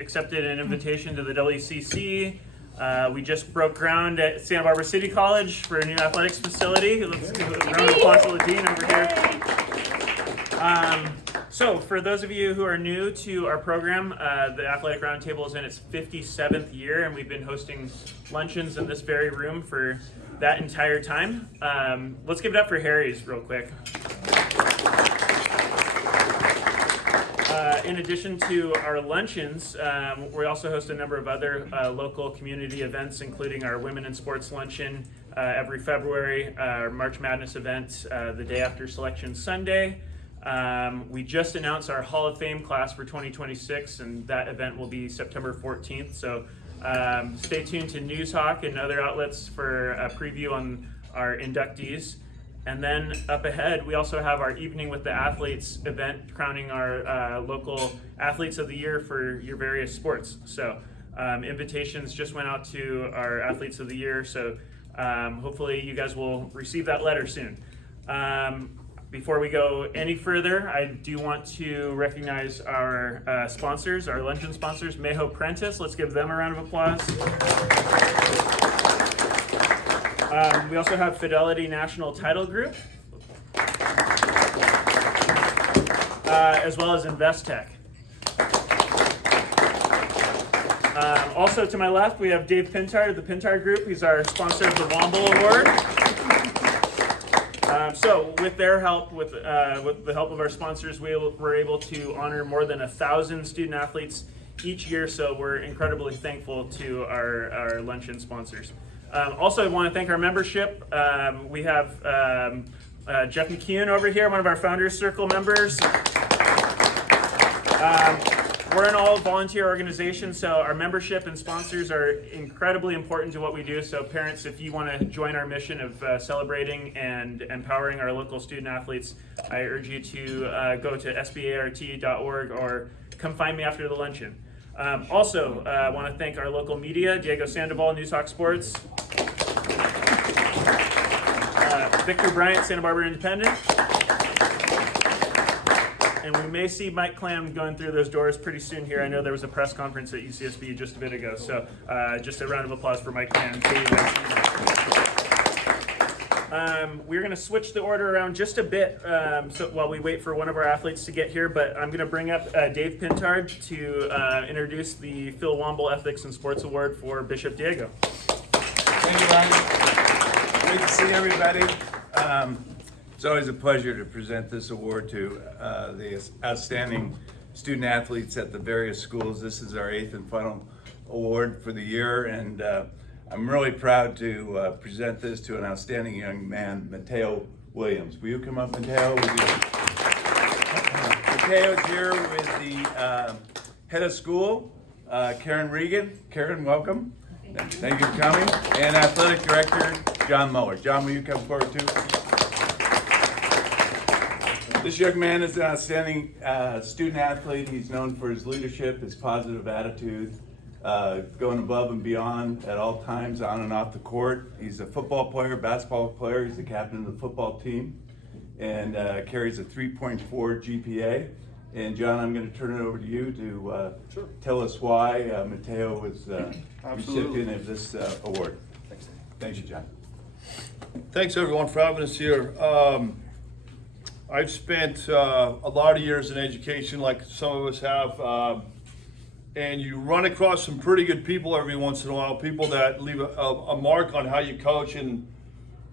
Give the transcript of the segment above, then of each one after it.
accepted an invitation to the WCC. We just broke ground at Santa Barbara City College for a new athletics facility. Let's give a round of applause to Ladine over here. So for those of you who are new to our program, the Athletic Roundtable is in its 57th year, and we've been hosting luncheons in this very room for that entire time. Let's give it up for Harry's real quick. In addition to our luncheons, we also host a number of other local community events, including our Women in Sports Luncheon every February, our March Madness event the day after Selection Sunday. We just announced our Hall of Fame class for 2026, and that event will be September 14th. So stay tuned to Newshawk and other outlets for a preview on our inductees. And then up ahead, we also have our Evening with the Athletes event, crowning our local Athletes of the Year for your various sports. So invitations just went out to our Athletes of the Year, so hopefully you guys will receive that letter soon. Before we go any further, I do want to recognize our sponsors, our luncheon sponsors, Mayho Prentice. Let's give them a round of applause. We also have Fidelity National Title Group, as well as Investec. Also to my left, we have Dave Pintard, the Pintard Group. He's our sponsor of the Womble Award. So with their help, with the help of our sponsors, we're able to honor more than 1,000 student athletes each year. So we're incredibly thankful to our luncheon sponsors. Also, I want to thank our membership. We have Jeff McKeon over here, one of our Founders Circle members. We're an all-volunteer organization, so our membership and sponsors are incredibly important to what we do. So parents, if you want to join our mission of celebrating and empowering our local student athletes, I urge you to go to sbart.org or come find me after the luncheon. Also, I want to thank our local media, Diego Sandoval, Newshawk Sports, Victor Bryant, Santa Barbara Independent, and we may see Mike Clam going through those doors pretty soon here. I know there was a press conference at UCSB just a bit ago, so just a round of applause for Mike Clam. We're going to switch the order around just a bit so while we wait for one of our athletes to get here, but I'm going to bring up Dave Pintard to introduce the Phil Womble Ethics and Sports Award for Bishop Diego. Thank you, Ryan. Great to see everybody. It's always a pleasure to present this award to the outstanding student athletes at the various schools. This is our 8th and final award for the year, and I'm really proud to present this to an outstanding young man, Mateo Williams. Will you come up, Mateo? Mateo's here with the head of school, Karen Regan. Karen, welcome. Thank you for coming. And athletic director, John Muller. John, will you come forward too? This young man is an outstanding student athlete. He's known for his leadership, his positive attitude, going above and beyond at all times, on and off the court. He's a football player, basketball player. He's the captain of the football team and carries a 3.4 GPA. And John, I'm going to turn it over to you to tell us why Mateo was recipient of this award. Thanks. Thank you, John. Thanks everyone for having us here. I've spent a lot of years in education, like some of us have, and you run across some pretty good people every once in a while, people that leave a mark on how you coach and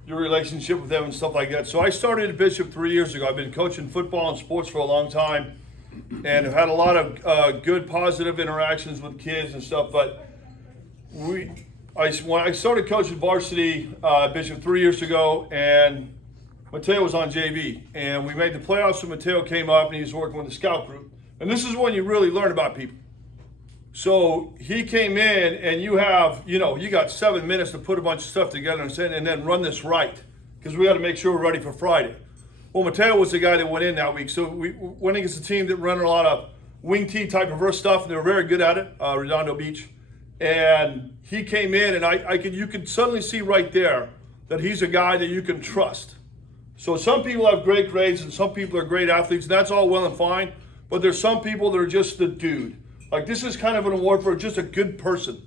your relationship with them and stuff like that. So I started at Bishop 3 years ago. I've been coaching football and sports for a long time, and have had a lot of good, positive interactions with kids and stuff. But when I started coaching varsity Bishop 3 years ago, and Mateo was on JV, and we made the playoffs when Mateo came up, and he was working with the scout group. And this is when you really learn about people. So he came in, and you got 7 minutes to put a bunch of stuff together and then run this right, because we got to make sure we're ready for Friday. Well, Mateo was the guy that went in that week. So we went against a team that ran a lot of wing tee type reverse stuff, and they were very good at it, Redondo Beach. And he came in, and you could suddenly see right there that he's a guy that you can trust. So some people have great grades, and some people are great athletes, and that's all well and fine. But there's some people that are just the dude. Like, this is kind of an award for just a good person.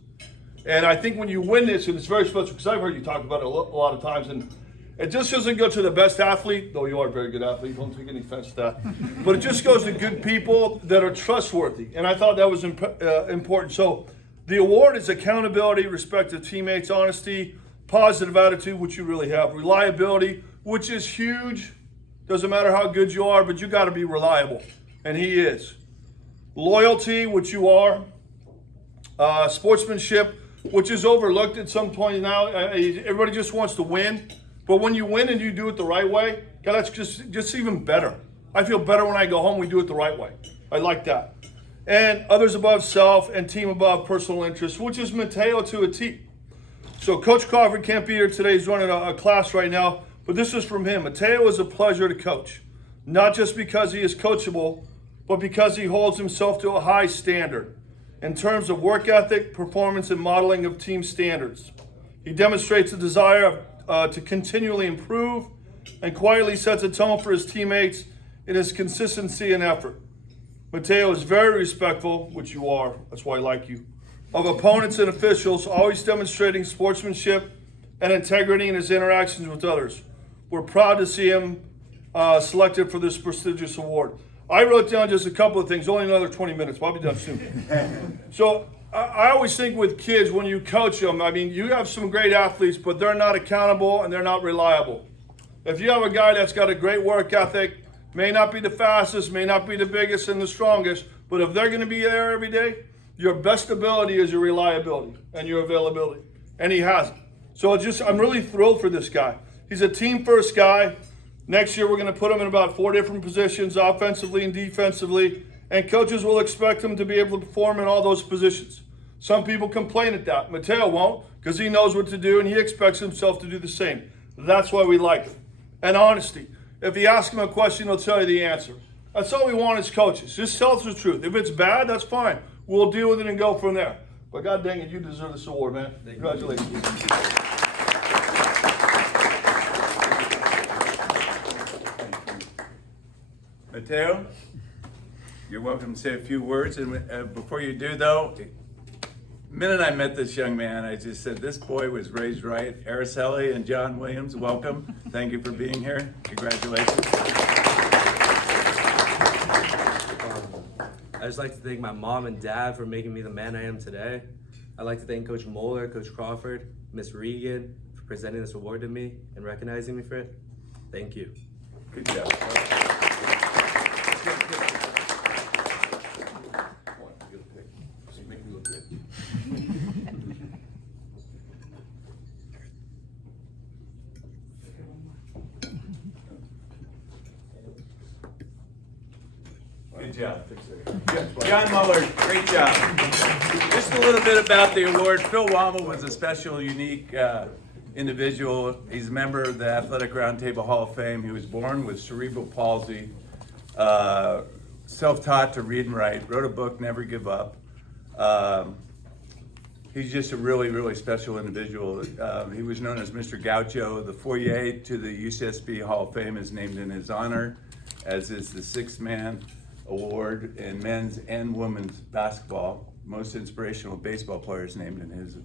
And I think when you win this, and it's very special, because I've heard you talk about it a lot of times, and it just doesn't go to the best athlete, though you are a very good athlete, don't take any offense to that. But it just goes to good people that are trustworthy. And I thought that was important. So the award is accountability, respect to teammates, honesty, positive attitude, which you really have, reliability, which is huge. Doesn't matter how good you are, but you got to be reliable. And he is. Loyalty, which you are. Sportsmanship, which is overlooked at some point now. Everybody just wants to win. But when you win and you do it the right way, God, that's just even better. I feel better when I go home, we do it the right way. I like that. And others above self and team above personal interests, which is Mateo to a T. So Coach Crawford can't be here today. He's running a class right now. But this is from him. Mateo is a pleasure to coach. Not just because he is coachable, but because he holds himself to a high standard in terms of work ethic, performance, and modeling of team standards. He demonstrates a desire to continually improve and quietly sets a tone for his teammates in his consistency and effort. Mateo is very respectful, which you are, that's why I like you, of opponents and officials, always demonstrating sportsmanship and integrity in his interactions with others. We're proud to see him selected for this prestigious award. I wrote down just a couple of things, only another 20 minutes, but I'll be done soon. So I always think with kids, when you coach them, I mean, you have some great athletes, but they're not accountable and they're not reliable. If you have a guy that's got a great work ethic, may not be the fastest, may not be the biggest and the strongest, but if they're going to be there every day, your best ability is your reliability and your availability. And he has it. So I'm really thrilled for this guy. He's a team first guy. Next year, we're going to put him in about 4 different positions, offensively and defensively, and coaches will expect him to be able to perform in all those positions. Some people complain at that. Mateo won't, because he knows what to do, and he expects himself to do the same. That's why we like him. And honesty. If you ask him a question, he'll tell you the answer. That's all we want as coaches. Just tell us the truth. If it's bad, that's fine. We'll deal with it and go from there. But God dang it, you deserve this award, man. Congratulations. Mateo, you're welcome to say a few words. And before you do, though, the minute I met this young man, I just said, this boy was raised right. Araceli and John Williams, welcome. Thank you for being here. Congratulations. I'd just like to thank my mom and dad for making me the man I am today. I'd like to thank Coach Moeller, Coach Crawford, Miss Regan for presenting this award to me and recognizing me for it. Thank you. Good job. Good job. John Muller, great job. Just a little bit about the award. Phil Womble was a special, unique individual. He's a member of the Athletic Roundtable Hall of Fame. He was born with cerebral palsy, self-taught to read and write, wrote a book, Never Give Up. He's just a really, really special individual. He was known as Mr. Gaucho. The foyer to the UCSB Hall of Fame is named in his honor, as is the Sixth Man Award in men's and women's basketball. Most inspirational baseball players named in his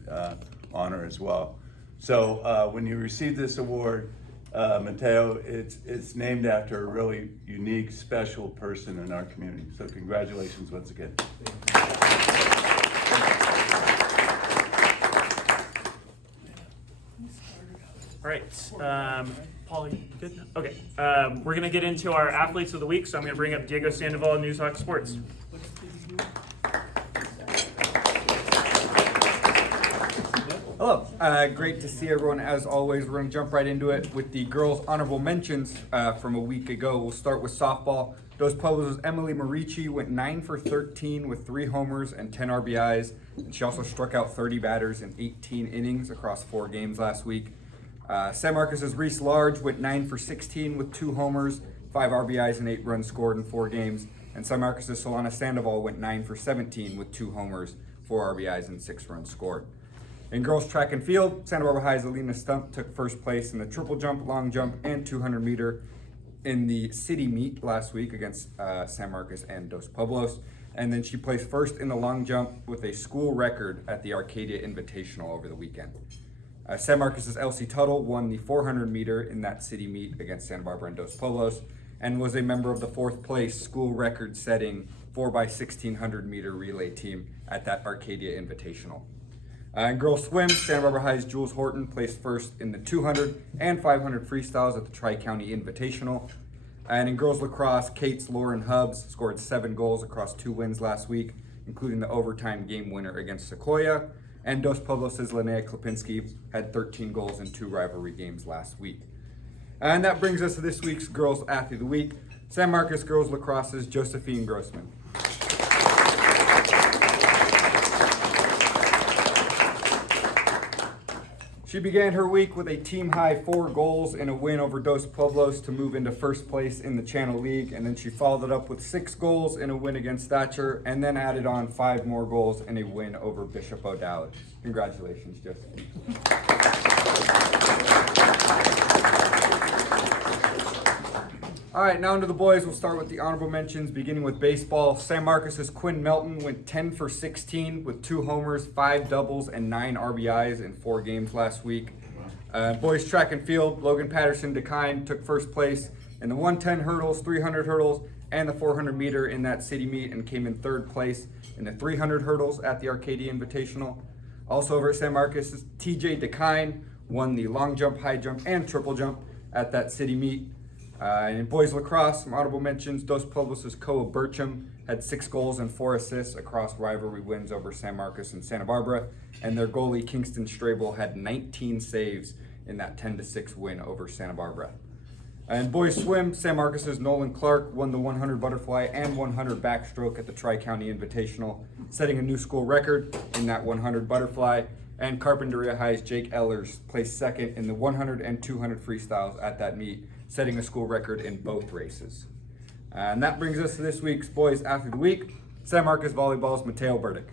honor as well. So when you receive this award, Mateo, it's named after a really unique, special person in our community. So congratulations once again. All right, Paul, you good? Okay, we're gonna get into our athletes of the week, so I'm gonna bring up Diego Sandoval of Newshawk Sports. Hello, great to see everyone as always. We're gonna jump right into it with the girls' honorable mentions from a week ago. We'll start with softball. Dos Pueblos' Emily Marici went 9 for 13 with 3 homers and 10 RBIs, and she also struck out 30 batters in 18 innings across 4 games last week. San Marcos' Reese Large went 9 for 16 with 2 homers, 5 RBIs, and 8 runs scored in 4 games. And San Marcos' Solana Sandoval went 9 for 17 with 2 homers, 4 RBIs, and 6 runs scored. In girls track and field, Santa Barbara High's Alina Stump took first place in the triple jump, long jump, and 200 meter in the city meet last week against San Marcos and Dos Pueblos. And then she placed first in the long jump with a school record at the Arcadia Invitational over the weekend. San Marcos' Elsie Tuttle won the 400 meter in that city meet against Santa Barbara and Dos Pueblos and was a member of the 4th place school record setting 4x1600 meter relay team at that Arcadia Invitational. In girls swim, Santa Barbara High's Jules Horton placed first in the 200 and 500 freestyles at the Tri-County Invitational. And in girls lacrosse, Kate's Lauren Hubbs scored 7 goals across 2 wins last week, including the overtime game winner against Sequoia. And Dos Pueblos' Linnea Klipinski had 13 goals in 2 rivalry games last week. And that brings us to this week's Girls Athlete of the Week, San Marcos Girls Lacrosse's Josephine Grossman. She began her week with a team-high 4 goals in a win over Dos Pueblos to move into first place in the Channel League, and then she followed it up with 6 goals in a win against Thatcher, and then added on 5 more goals in a win over Bishop O'Dowd. Congratulations, Josephine. All right, now into the boys. We'll start with the honorable mentions, beginning with baseball. San Marcos' Quinn Melton went 10 for 16 with 2 homers, 5 doubles, and 9 RBIs in 4 games last week. Boys track and field, Logan Patterson DeKine took first place in the 110 hurdles, 300 hurdles, and the 400 meter in that city meet, and came in 3rd place in the 300 hurdles at the Arcadia Invitational. Also over at San Marcos, TJ DeKine won the long jump, high jump, and triple jump at that city meet. And in boys lacrosse, some honorable mentions, Dos Pueblos' Koa Burcham had 6 goals and 4 assists across rivalry wins over San Marcos and Santa Barbara, and their goalie Kingston Strabel had 19 saves in that 10-6 win over Santa Barbara. And boys swim, San Marcos' Nolan Clark won the 100 butterfly and 100 backstroke at the Tri-County Invitational, setting a new school record in that 100 butterfly. And Carpinteria High's Jake Ellers placed 2nd in the 100 and 200 freestyles at that meet, setting a school record in both races. And that brings us to this week's Boys Athlete of the Week, San Marcos Volleyball's Mateo Burdick.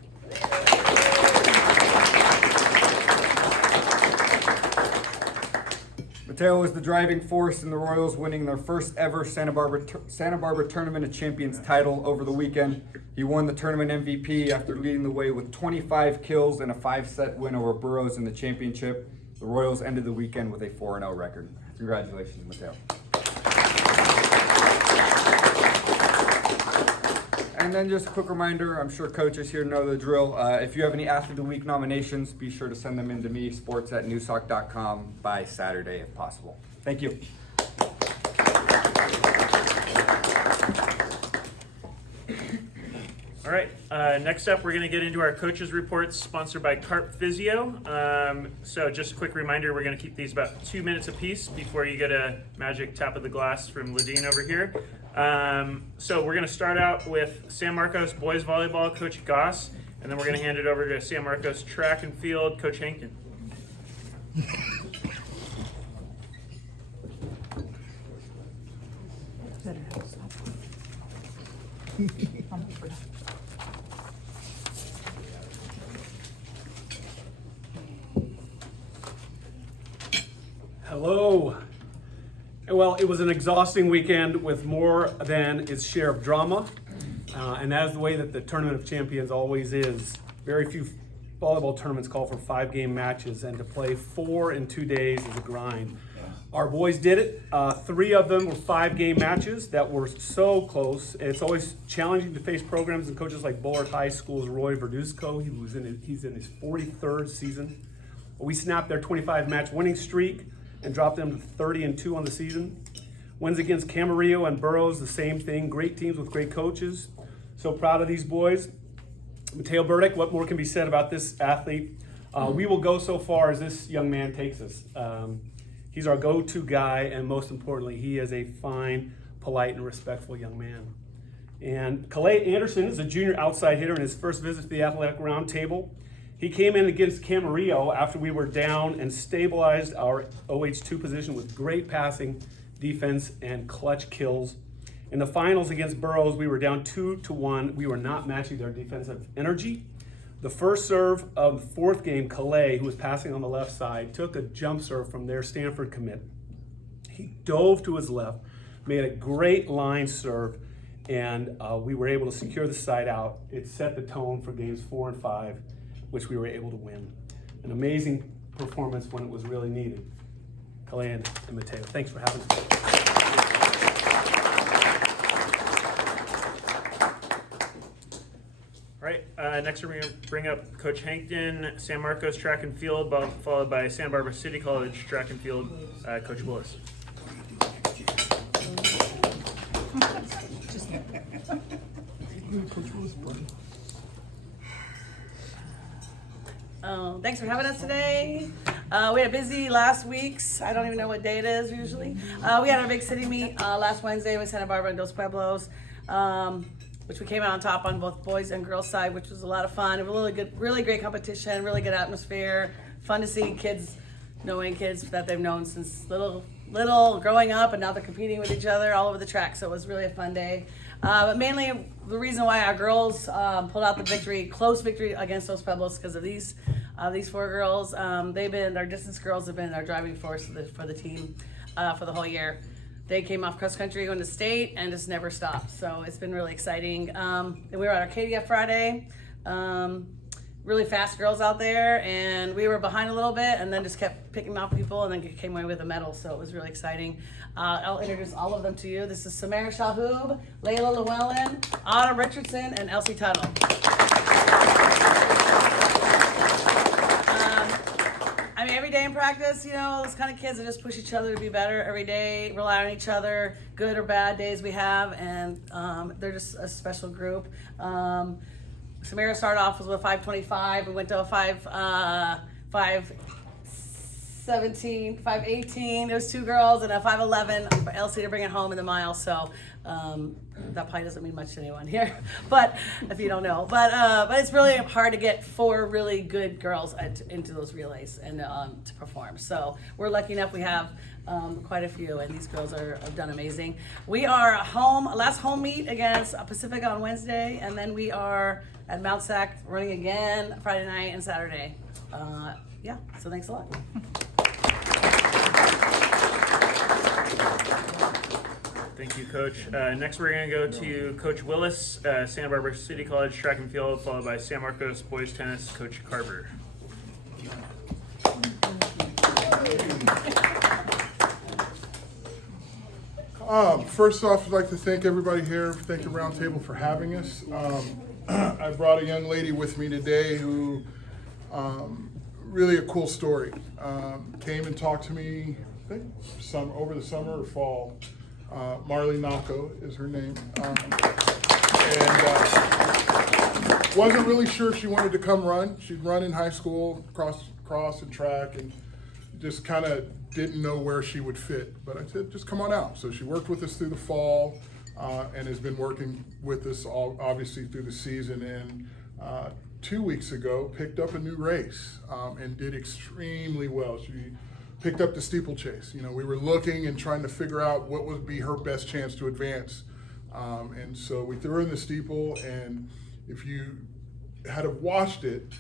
Mateo was the driving force in the Royals winning their first ever Santa Barbara Tournament of Champions title over the weekend. He won the tournament MVP after leading the way with 25 kills and a 5-set win over Burroughs in the championship. The Royals ended the weekend with a 4-0 record. Congratulations, Mateo. And then just a quick reminder, I'm sure coaches here know the drill. If you have any Athlete of the Week nominations, be sure to send them in to me, sports@newsoc.com, by Saturday if possible. Thank you. All right, next up, we're going to get into our coaches' reports sponsored by Carp Physio. So just a quick reminder, we're going to keep these about 2 minutes apiece before you get a magic tap of the glass from Ladine over here. So we're going to start out with San Marcos boys volleyball, Coach Goss, and then we're going to hand it over to San Marcos track and field, Coach Hankton. Hello. Well, it was an exhausting weekend with more than its share of drama, and that is the way that the Tournament of Champions always is. Very few volleyball tournaments call for 5-game matches, and to play 4 in 2 days is a grind. Our boys did it. 3 of them were 5-game matches that were so close. It's always challenging to face programs and coaches like Bullard High School's Roy Verduzco. He's in his 43rd season. We snapped their 25-match winning streak and dropped them to 30-2 on the season. Wins against Camarillo and Burroughs, the same thing. Great teams with great coaches. So proud of these boys. Mateo Burdick, what more can be said about this athlete? We will go so far as this young man takes us. He's our go-to guy, and most importantly, he is a fine, polite, and respectful young man. And Calais Anderson is a junior outside hitter in his first visit to the Athletic Round Table. He came in against Camarillo after we were down and stabilized our OH2 position with great passing, defense, and clutch kills. In the finals against Burroughs, we were down 2-1. We were not matching their defensive energy. The first serve of the 4th game, Calais, who was passing on the left side, took a jump serve from their Stanford commit. He dove to his left, made a great line serve, and we were able to secure the site out. It set the tone for games 4 and 5, which we were able to win. An amazing performance when it was really needed. Kalea and Mateo, thanks for having us. All right, next we're going to bring up Coach Hankton, San Marcos track and field, followed by Santa Barbara City College track and field, Coach Willis. Thanks for having us today. We had busy last week's. I don't even know what day it is usually. We had our big city meet last Wednesday with Santa Barbara and Dos Pueblos, which we came out on top on both boys and girls side, which was a lot of fun. It was really great competition, really good atmosphere. Fun to see kids, knowing kids that they've known since little growing up, and now they're competing with each other all over the track. So it was really a fun day. But mainly the reason why our girls pulled out the victory, close victory against Dos Pueblos, because of these 4 girls. Our distance girls have been our driving force for the team for the whole year. They came off cross country going to state and just never stopped. So it's been really exciting. And we were at Arcadia Friday. Really fast girls out there, and we were behind a little bit and then just kept picking off people and then came away with a medal. So it was really exciting. I'll introduce all of them to you. This is Samara Shahoob, Layla Llewellyn, Autumn Richardson, and Elsie Tuttle. Every day in practice, those kind of kids that just push each other to be better every day, rely on each other, good or bad days we have, and they're just a special group. Samara started off with a 5:25, we went to a 5:17, 5:18. There was 2 girls and a 5:11 for Elsie to bring it home in the mile. So that probably doesn't mean much to anyone here, but if you don't know, but it's really hard to get 4 really good girls into those relays and to perform. So we're lucky enough we have quite a few, and these girls have done amazing. We are last home meet against Pacific on Wednesday, and then we are at Mount Sac running again Friday night and Saturday. So thanks a lot. Thank you, Coach. Next, we're going to go to Coach Willis, Santa Barbara City College track and field, followed by San Marcos boys tennis, Coach Carver. First off, I'd like to thank everybody here, thank the Roundtable for having us. I brought a young lady with me today who, really a cool story. Came and talked to me, I think, over the summer or fall. Marley Nako is her name. Wasn't really sure if she wanted to come run. She'd run in high school, cross and track, and just kind of didn't know where she would fit. But I said, just come on out. So she worked with us through the fall and has been working with us obviously through the season. And 2 weeks ago, picked up a new race and did extremely well. She picked up the steeplechase. We were looking and trying to figure out what would be her best chance to advance. And so we threw her in the steeple, and if you had have watched it,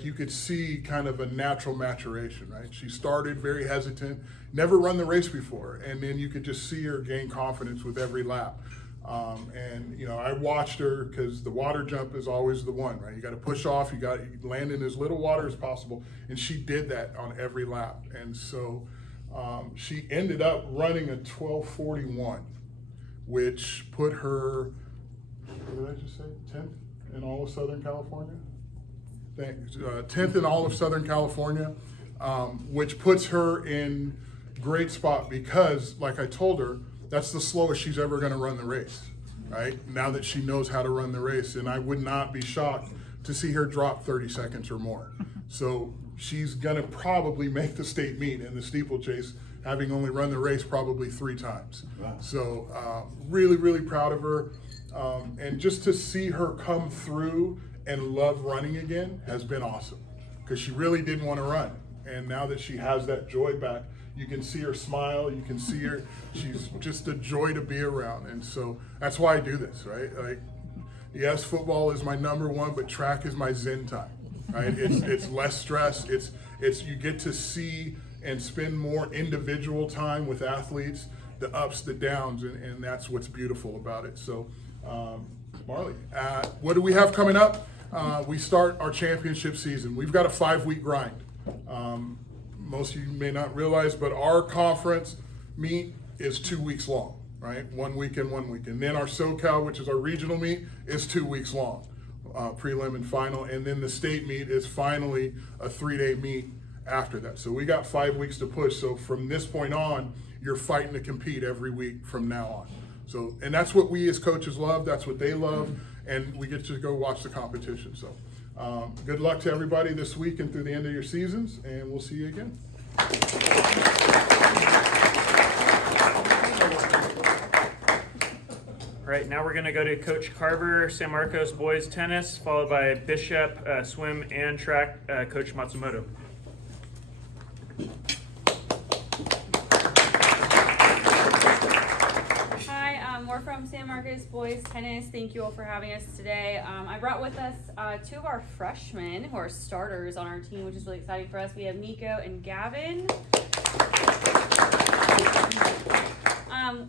you could see kind of a natural maturation, right? She started very hesitant, never run the race before, and then you could just see her gain confidence with every lap. I watched her because the water jump is always the one, right? You got to push off, you land in as little water as possible, and she did that on every lap. And so she ended up running a 12:41, which put her, what did I just say, 10th in all of Southern California? 10th in all of Southern California, which puts her in great spot because, like I told her, that's the slowest she's ever going to run the race, right? Now that she knows how to run the race, and I would not be shocked to see her drop 30 seconds or more. So she's going to probably make the state meet in the steeplechase, having only run the race probably 3 times. Wow. So really, really proud of her. And just to see her come through and love running again has been awesome, because she really didn't want to run. And now that she has that joy back, you can see her smile, you can see her, she's just a joy to be around. And so that's why I do this, right? Yes, football is my number one, but track is my zen time, right? It's less stress, it's you get to see and spend more individual time with athletes, the ups, the downs, and that's what's beautiful about it. So Marley, what do we have coming up? We start our championship season. We've got a 5-week grind. Most of you may not realize, but our conference meet is 2 weeks long, right? 1 week and 1 week. And then our SoCal, which is our regional meet, is 2 weeks long, prelim and final. And then the state meet is finally a 3-day meet after that. So we got 5 weeks to push. So from this point on, you're fighting to compete every week from now on. So, and that's what we as coaches love, that's what they love, and we get to go watch the competition. So good luck to everybody this week and through the end of your seasons, and we'll see you again. All right, now we're going to go to Coach Carver, San Marcos boys tennis, followed by Bishop swim and track, Coach Matsumoto. We're from San Marcos Boys Tennis. Thank you all for having us today. I brought with us 2 of our freshmen who are starters on our team, which is really exciting for us. We have Nico and Gavin.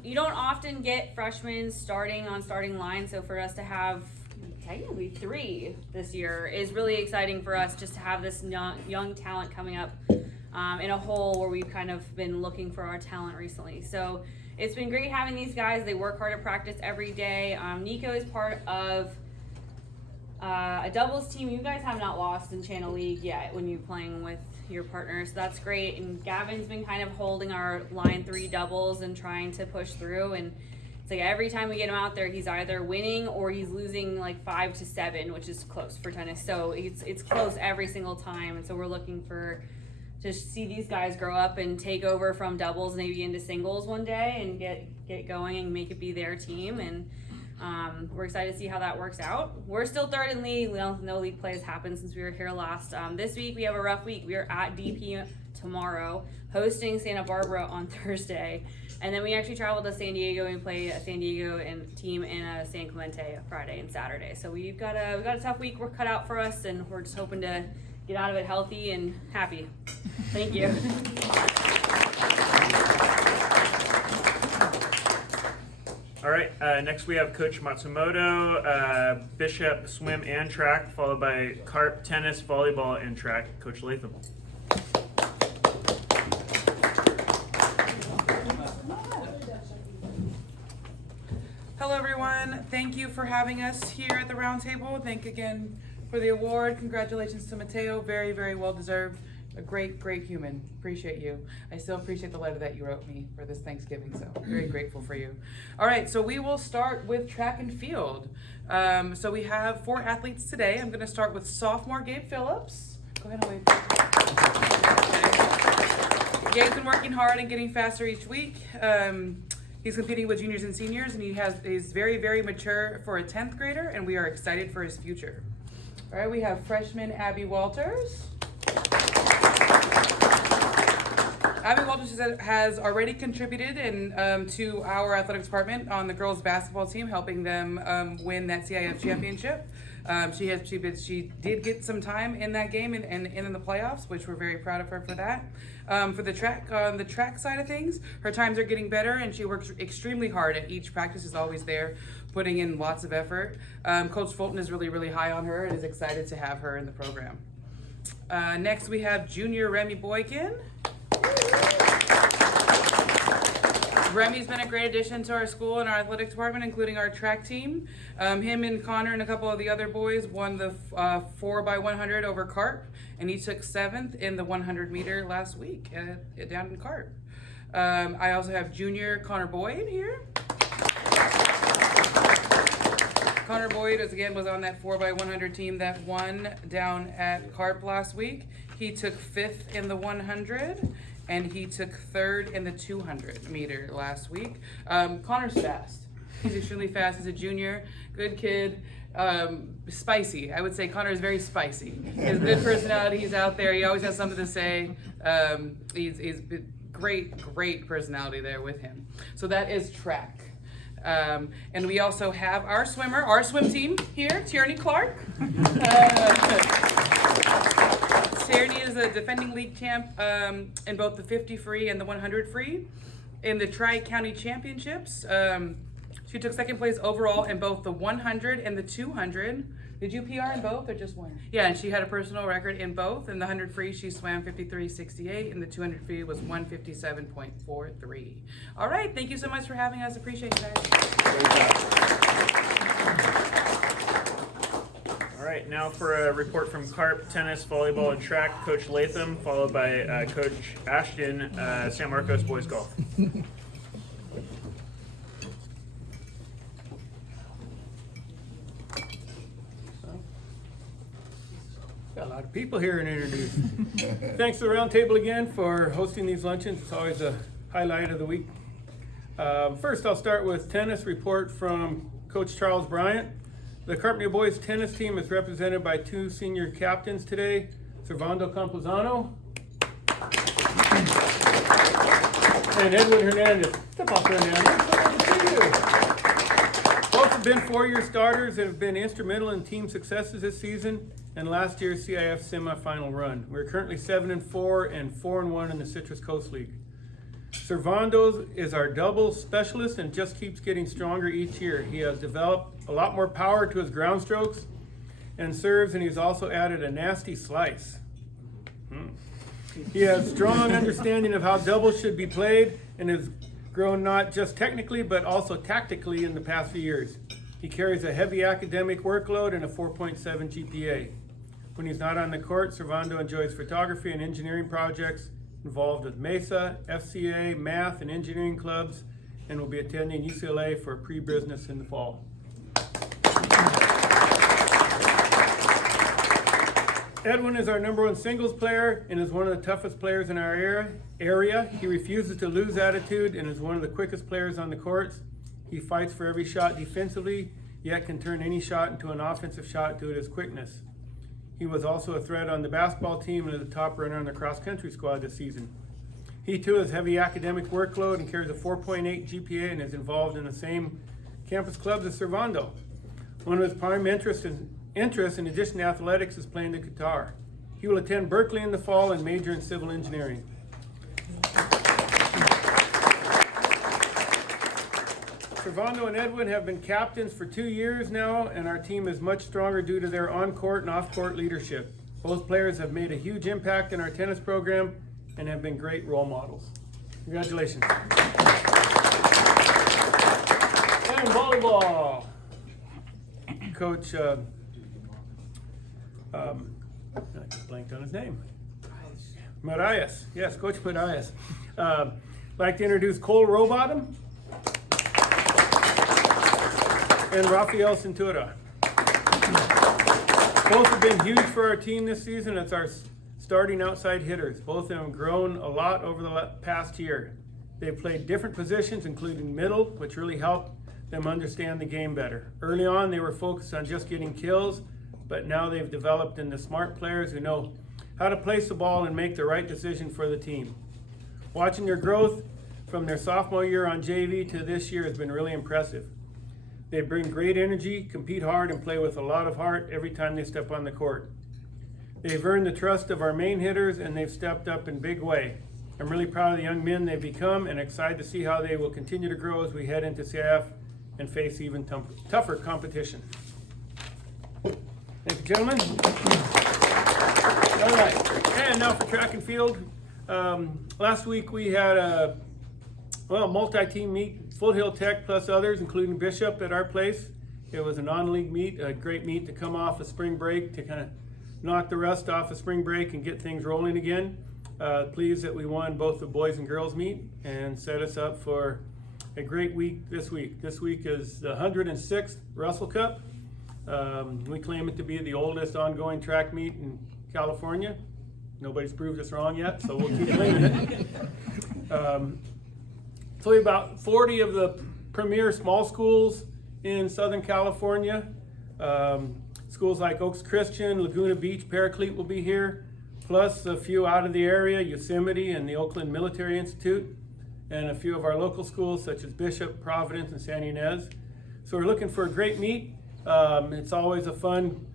You don't often get freshmen starting on starting line, so for us to have technically 3 this year is really exciting for us, just to have this young talent coming up in a hole where we've kind of been looking for our talent recently. So it's been great having these guys. They work hard at practice every day. Nico is part of a doubles team. You guys have not lost in Channel League yet when you're playing with your partners. So that's great. And Gavin's been kind of holding our line 3 doubles and trying to push through. And it's like every time we get him out there, he's either winning or he's losing like 5-7, which is close for tennis. So it's close every single time. And so we're looking for to see these guys grow up and take over from doubles maybe into singles one day and get going and make it be their team. And we're excited to see how that works out. We're still 3rd in league. No league play has happened since we were here last. This week we have a rough week. We are at DP tomorrow, hosting Santa Barbara on Thursday. And then we actually travel to San Diego and play a San Diego team in San Clemente Friday and Saturday. So we've got a tough week. We're cut out for us, and we're just hoping to get out of it healthy and happy. Thank you. All right, next we have Coach Matsumoto, Bishop swim and track, followed by Carp tennis, volleyball, and track, Coach Latham. Hello everyone, thank you for having us here at the round table. Thank again for the award. Congratulations to Mateo, very, very well deserved. A great, great human. Appreciate you. I still appreciate the letter that you wrote me for this Thanksgiving, so very grateful for you. All right, so we will start with track and field. So we have 4 athletes today. I'm gonna start with sophomore Gabe Phillips. Go ahead and wave. Okay. Gabe's been working hard and getting faster each week. He's competing with juniors and seniors, and he's very, very mature for a 10th grader, and we are excited for his future. All right, we have freshman Abby Walters. Abby Walters has already contributed to our athletic department on the girls basketball team, helping them win that CIF championship. She did get some time in that game and in the playoffs, which we're very proud of her for that. For the track, on the track side of things, her times are getting better, and she works extremely hard at each practice. Is always there, putting in lots of effort. Coach Fulton is really, really high on her and is excited to have her in the program. Next, we have junior Remy Boykin. Remy's been a great addition to our school and our athletic department, including our track team. Him and Connor and a couple of the other boys won the 4x100 over Carp, and he took 7th in the 100 meter last week down in Carp. I also have junior Connor Boyd here. Connor Boyd was on that 4x100 team that won down at Carp last week. He took 5th in the 100, and he took 3rd in the 200 meter last week. Connor's fast. He's extremely fast. He's a junior, good kid, spicy. I would say Connor is very spicy. He has a good personality. He's out there. He always has something to say. He's great personality there with him. So that is track. And we also have our swim team here, Tierney Clark. Tierney is a defending league champ in both the 50 free and the 100 free. In the Tri-County Championships, she She took second place overall in both the 100 and the 200. Did you PR in both or just one? Yeah, and she had a personal record in both. In the 100 free, she swam 53.68, and the 200 free was 157.43. All right, thank you so much for having us. Appreciate you guys. All right, now for a report from Carp, tennis, volleyball, and track, Coach Latham, followed by Coach Ashton, San Marcos boys golf. Got a lot of people here to introduce. Thanks to the round table again for hosting these luncheons. It's always a highlight of the week. First, I'll start with tennis report from Coach Charles Bryant. The Carpenter boys tennis team is represented by 2 senior captains today, Servando Campuzano and Edwin Hernandez. Step off, Hernandez. Good to see you. Both have been 4-year starters and have been instrumental in team successes this season and last year's CIF semifinal run. We're currently 7-4 and 4-1 in the Citrus Coast League. Servando is our doubles specialist and just keeps getting stronger each year. He has developed a lot more power to his ground strokes and serves, and he's also added a nasty slice. He has strong understanding of how doubles should be played and has grown not just technically but also tactically in the past few years. He carries a heavy academic workload and a 4.7 GPA. When he's not on the court, Servando enjoys photography and engineering projects involved with Mesa, FCA, math, and engineering clubs, and will be attending UCLA for pre-business in the fall. Edwin is our #1 singles player and is one of the toughest players in our area. He refuses to lose attitude and is one of the quickest players on the courts. He fights for every shot defensively, yet can turn any shot into an offensive shot due to his quickness. He was also a threat on the basketball team and is a top runner on the cross-country squad this season. He too has heavy academic workload and carries a 4.8 GPA and is involved in the same campus clubs as Servando. One of his prime interests in addition to athletics is playing the guitar. He will attend Berkeley in the fall and major in civil engineering. Servando and Edwin have been captains for 2 years now, and our team is much stronger due to their on-court and off-court leadership. Both players have made a huge impact in our tennis program and have been great role models. Congratulations. And volleyball. Coach, I just blanked on his name. Marias. Yes, Coach Marias. I'd like to introduce Cole Rowbottom and Rafael Cintura. Both have been huge for our team this season. It's our starting outside hitters. Both of them have grown a lot over the past year. They've played different positions, including middle, which really helped them understand the game better. Early on, they were focused on just getting kills, but now they've developed into smart players who know how to place the ball and make the right decision for the team. Watching their growth from their sophomore year on JV to this year has been really impressive. They bring great energy, compete hard, and play with a lot of heart every time they step on the court. They've earned the trust of our main hitters, and they've stepped up in a big way. I'm really proud of the young men they've become and excited to see how they will continue to grow as we head into CIF and face even tougher competition. Thank you, gentlemen. All right, and now for track and field. Last week we had a multi-team meet, Foothill Tech plus others, including Bishop at our place. It was a non-league meet, a great meet to come off of spring break, to kind of knock the rust off of spring break and get things rolling again. Pleased that we won both the boys and girls meet and set us up for a great week this week. This week is the 106th Russell Cup. We claim it to be the oldest ongoing track meet in California. Nobody's proved us wrong yet, so we'll keep claiming it. So we have about 40 of the premier small schools in Southern California. Schools like Oaks Christian, Laguna Beach, Paraclete will be here, plus a few out of the area, Yosemite and the Oakland Military Institute, and a few of our local schools such as Bishop, Providence, and San Ynez. So we're looking for a great meet. It's always a fun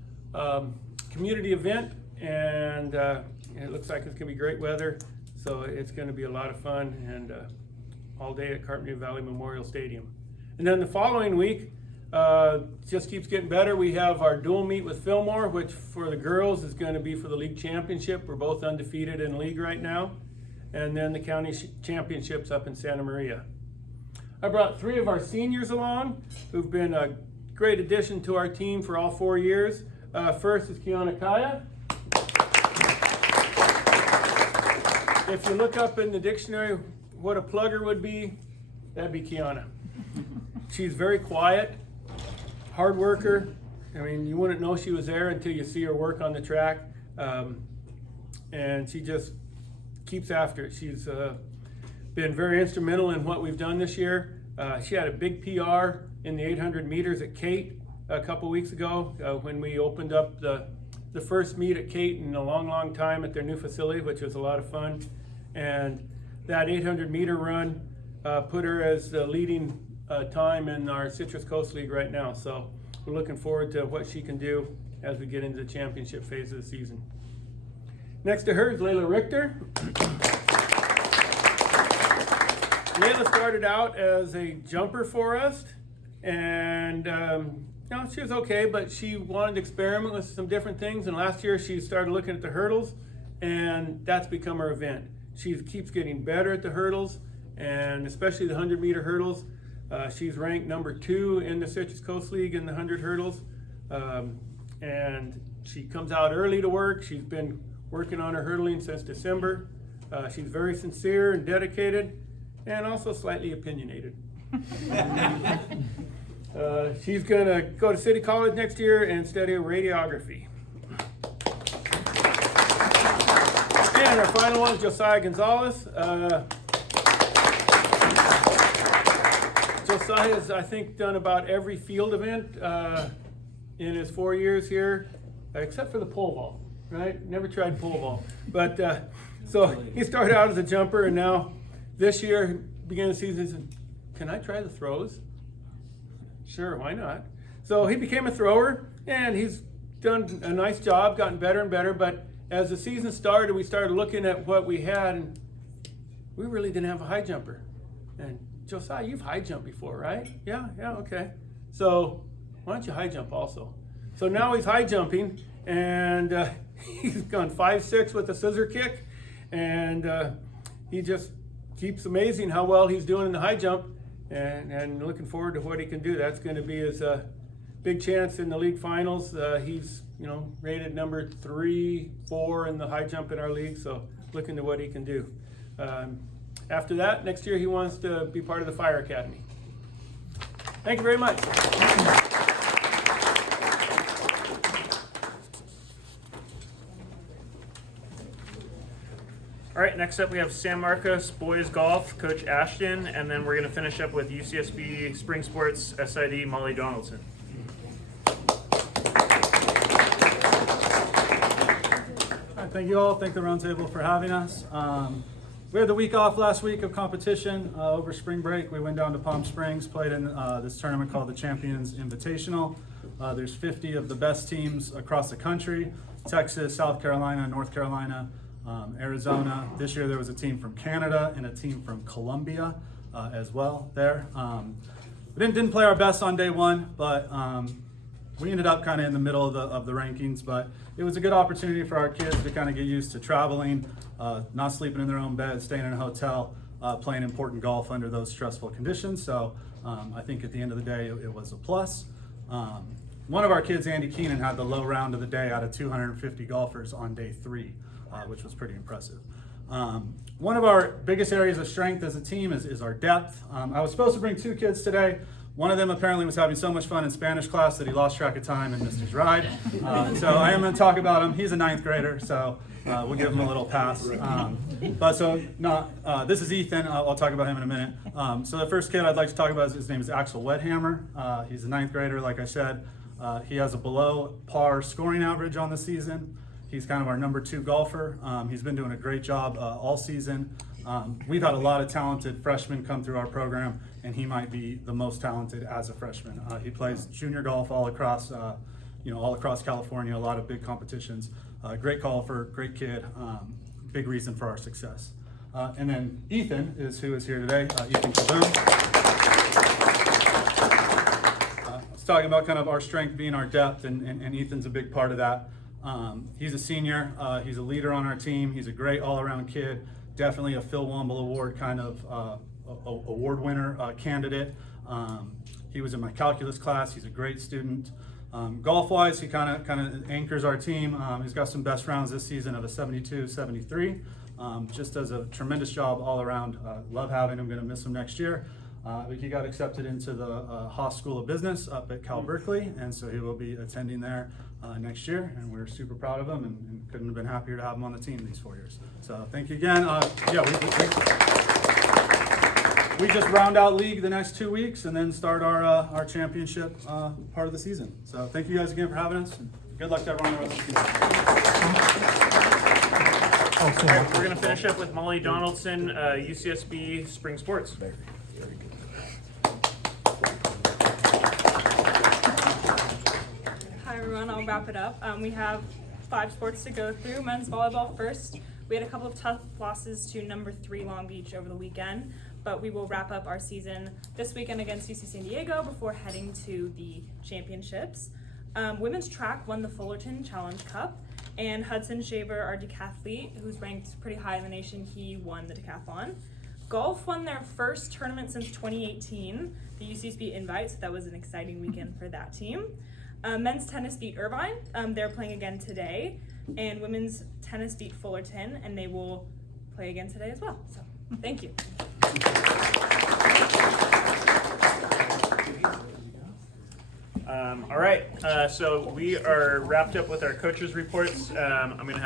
community event, and it looks like it's gonna be great weather, so it's gonna be a lot of fun, and all day at Carpenter Valley Memorial Stadium. And then the following week, just keeps getting better. We have our dual meet with Fillmore, which for the girls is going to be for the league championship. We're both undefeated in league right now. And then the county championships up in Santa Maria. I brought 3 of our seniors along who've been a great addition to our team for all 4 years. First is Kiana Kaya. If you look up in the dictionary what a plugger would be, that'd be Kiana. She's very quiet, hard worker. I mean, you wouldn't know she was there until you see her work on the track. And she just keeps after it. She's been very instrumental in what we've done this year. She had a big PR in the 800 meters at Kate a couple weeks ago when we opened up the first meet at Kate in a long time at their new facility, which was a lot of fun. And that 800 meter run put her as the leading time in our Citrus Coast League right now. So we're looking forward to what she can do as we get into the championship phase of the season. Next to her is Layla Richter. Layla started out as a jumper for us, and she was okay, but she wanted to experiment with some different things. And last year she started looking at the hurdles, and that's become her event. She keeps getting better at the hurdles, and especially the 100 meter hurdles. She's ranked number 2 in the Citrus Coast League in the 100 hurdles, and she comes out early to work. She's been working on her hurdling since December. She's very sincere and dedicated, and also slightly opinionated. She's gonna go to City College next year and study radiography. And our final one is Josiah Gonzalez. Josiah has, I think, done about every field event in his 4 years here, except for the pole vault, right? Never tried pole vault. But so he started out as a jumper, and now this year, beginning of the season, he said, "Can I try the throws?" Sure, why not? So he became a thrower, and he's done a nice job, gotten better and better. But as the season started, we started looking at what we had, and we really didn't have a high jumper. And Josiah, you've high jumped before, right? Yeah, okay. So why don't you high jump also? So now he's high jumping, and he's gone 5'6" with a scissor kick, and he just keeps amazing how well he's doing in the high jump, and looking forward to what he can do. That's going to be his big chance in the league finals. He's rated number 3, 4 in the high jump in our league, so looking to what he can do. After that, next year he wants to be part of the Fire Academy. Thank you very much. All right, next up we have San Marcos Boys Golf, Coach Ashton, and then we're going to finish up with UCSB Spring Sports SID, Molly Donaldson. Thank you all. Thank the Roundtable for having us. We had the week off last week of competition over spring break. We went down to Palm Springs, played in this tournament called the Champions Invitational. There's 50 of the best teams across the country: Texas, South Carolina, North Carolina, Arizona. This year there was a team from Canada and a team from Colombia as well there. We didn't play our best on day one, but we ended up kind of in the middle of the rankings, but it was a good opportunity for our kids to kind of get used to traveling, not sleeping in their own bed, staying in a hotel, playing important golf under those stressful conditions. So I think at the end of the day, it was a plus. One of our kids, Andy Keenan, had the low round of the day out of 250 golfers on day 3, which was pretty impressive. One of our biggest areas of strength as a team is our depth. I was supposed to bring 2 kids today. One of them apparently was having so much fun in Spanish class that he lost track of time and missed his ride. So I am going to talk about him. He's a 9th grader, so we'll give him a little pass. This is Ethan. I'll talk about him in a minute. So the first kid I'd like to talk about, his name is Axel Wedhammer. He's a 9th grader, like I said. He has a below par scoring average on the season. He's kind of our number 2 golfer. He's been doing a great job all season. We've had a lot of talented freshmen come through our program, and he might be the most talented as a freshman. He plays junior golf all across California, a lot of big competitions. Great golfer, great kid, big reason for our success. And then Ethan is who is here today, Ethan Kaboom. talking about kind of our strength being our depth, and Ethan's a big part of that. He's a senior. He's a leader on our team. He's a great all-around kid. Definitely a Phil Womble Award kind of award winner candidate. He was in my calculus class. He's a great student. Golf-wise, he kind of anchors our team. He's got some best rounds this season of a 72, 73. Just does a tremendous job all around. Love having him. Going to miss him next year. He got accepted into the Haas School of Business up at Cal Berkeley, and so he will be attending there next year, and we're super proud of him, and couldn't have been happier to have him on the team these 4 years. So thank you again. We just round out league the next 2 weeks, and then start our championship part of the season. So thank you guys again for having us, and good luck to everyone on the rest of the season. All right, we're going to finish up with Molly Donaldson, UCSB Spring Sports. Hi everyone, I'll wrap it up. We have 5 sports to go through. Men's volleyball first. We had a couple of tough losses to number 3 Long Beach over the weekend, but we will wrap up our season this weekend against UC San Diego before heading to the championships. Women's track won the Fullerton Challenge Cup, and Hudson Shaver, our decathlete, who's ranked pretty high in the nation, he won the decathlon. Golf won their first tournament since 2018, the UCSB Invite, so that was an exciting weekend for that team. Men's tennis beat Irvine, they're playing again today, and women's tennis beat Fullerton, and they will play again today as well. So, thank you. All right, so we are wrapped up with our coaches' reports. I'm going to